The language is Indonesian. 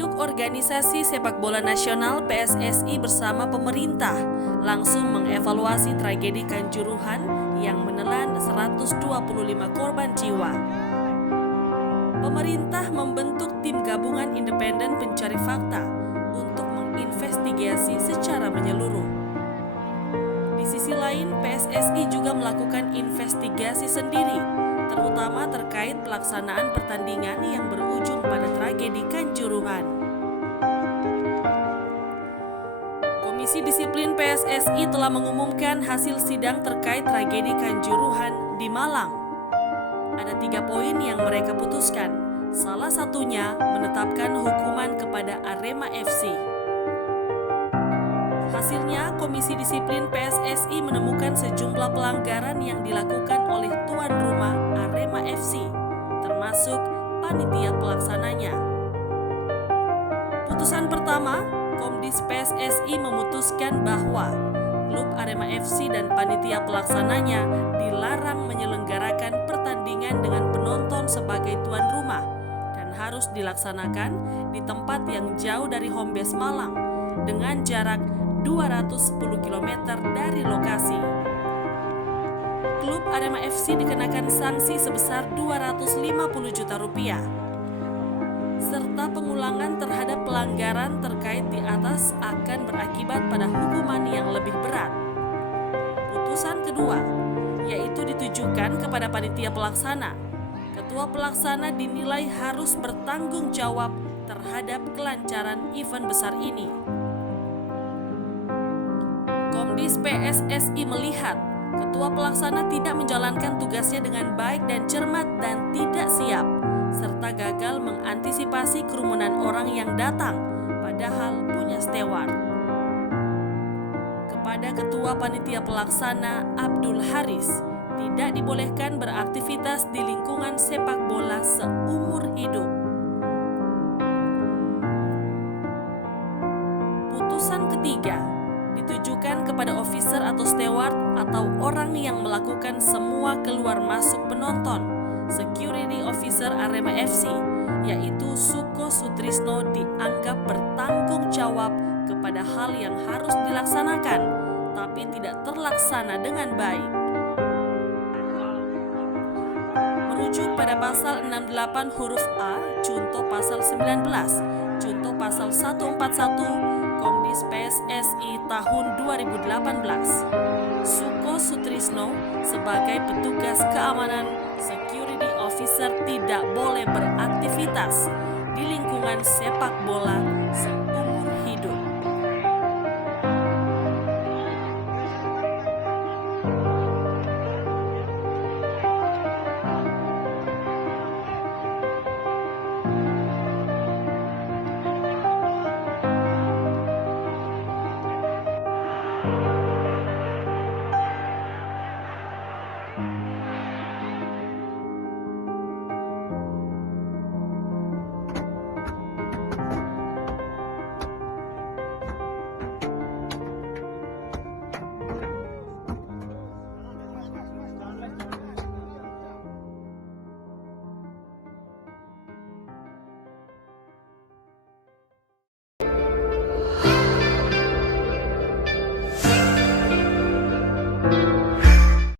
Induk Organisasi Sepak Bola Nasional PSSI bersama pemerintah langsung mengevaluasi tragedi Kanjuruhan yang menelan 125 korban jiwa. Pemerintah membentuk tim gabungan independen pencari fakta untuk menginvestigasi secara menyeluruh. Di sisi lain, PSSI juga melakukan investigasi sendiri, terutama terkait pelaksanaan pertandingan yang berujung pada tragedi Kanjuruhan. Komisi Disiplin PSSI telah mengumumkan hasil sidang terkait tragedi Kanjuruhan di Malang. Ada 3 poin yang mereka putuskan, salah satunya menetapkan hukuman kepada Arema FC. Hasilnya, Komisi Disiplin PSSI menemukan sejumlah pelanggaran yang dilakukan oleh tuan rumah Arema FC, termasuk panitia pelaksananya. Putusan pertama, Komdis PSSI memutuskan bahwa klub Arema FC dan panitia pelaksananya dilarang menyelenggarakan pertandingan dengan penonton sebagai tuan rumah dan harus dilaksanakan di tempat yang jauh dari home base Malang dengan jarak 210 km dari lokasi. Klub Arema FC dikenakan sanksi sebesar 250 juta rupiah. Serta pengulangan terhadap pelanggaran terkait di atas akan berakibat pada hukuman yang lebih berat. Putusan kedua, yaitu ditujukan kepada panitia pelaksana. Ketua pelaksana dinilai harus bertanggung jawab terhadap kelancaran event besar ini. Komdis PSSI melihat ketua pelaksana tidak menjalankan tugasnya dengan baik dan cermat dan tidak siap, serta gagal mengantisipasi kerumunan orang yang datang, padahal punya steward. Kepada Ketua Panitia Pelaksana Abdul Haris, tidak dibolehkan beraktivitas di lingkungan sepak bola seumur hidup. Putusan ketiga, ditujukan kepada officer atau steward atau orang yang melakukan semua keluar masuk penonton, security officer Arema FC, yaitu Suko Sutrisno dianggap bertanggung jawab kepada hal yang harus dilaksanakan, tapi tidak terlaksana dengan baik. Merujuk pada pasal 68 huruf A, junto pasal 19, junto pasal 141, Komdis PSSI tahun 2018. Suko Sutrisno sebagai petugas keamanan security officer tidak boleh beraktivitas di lingkungan sepak bola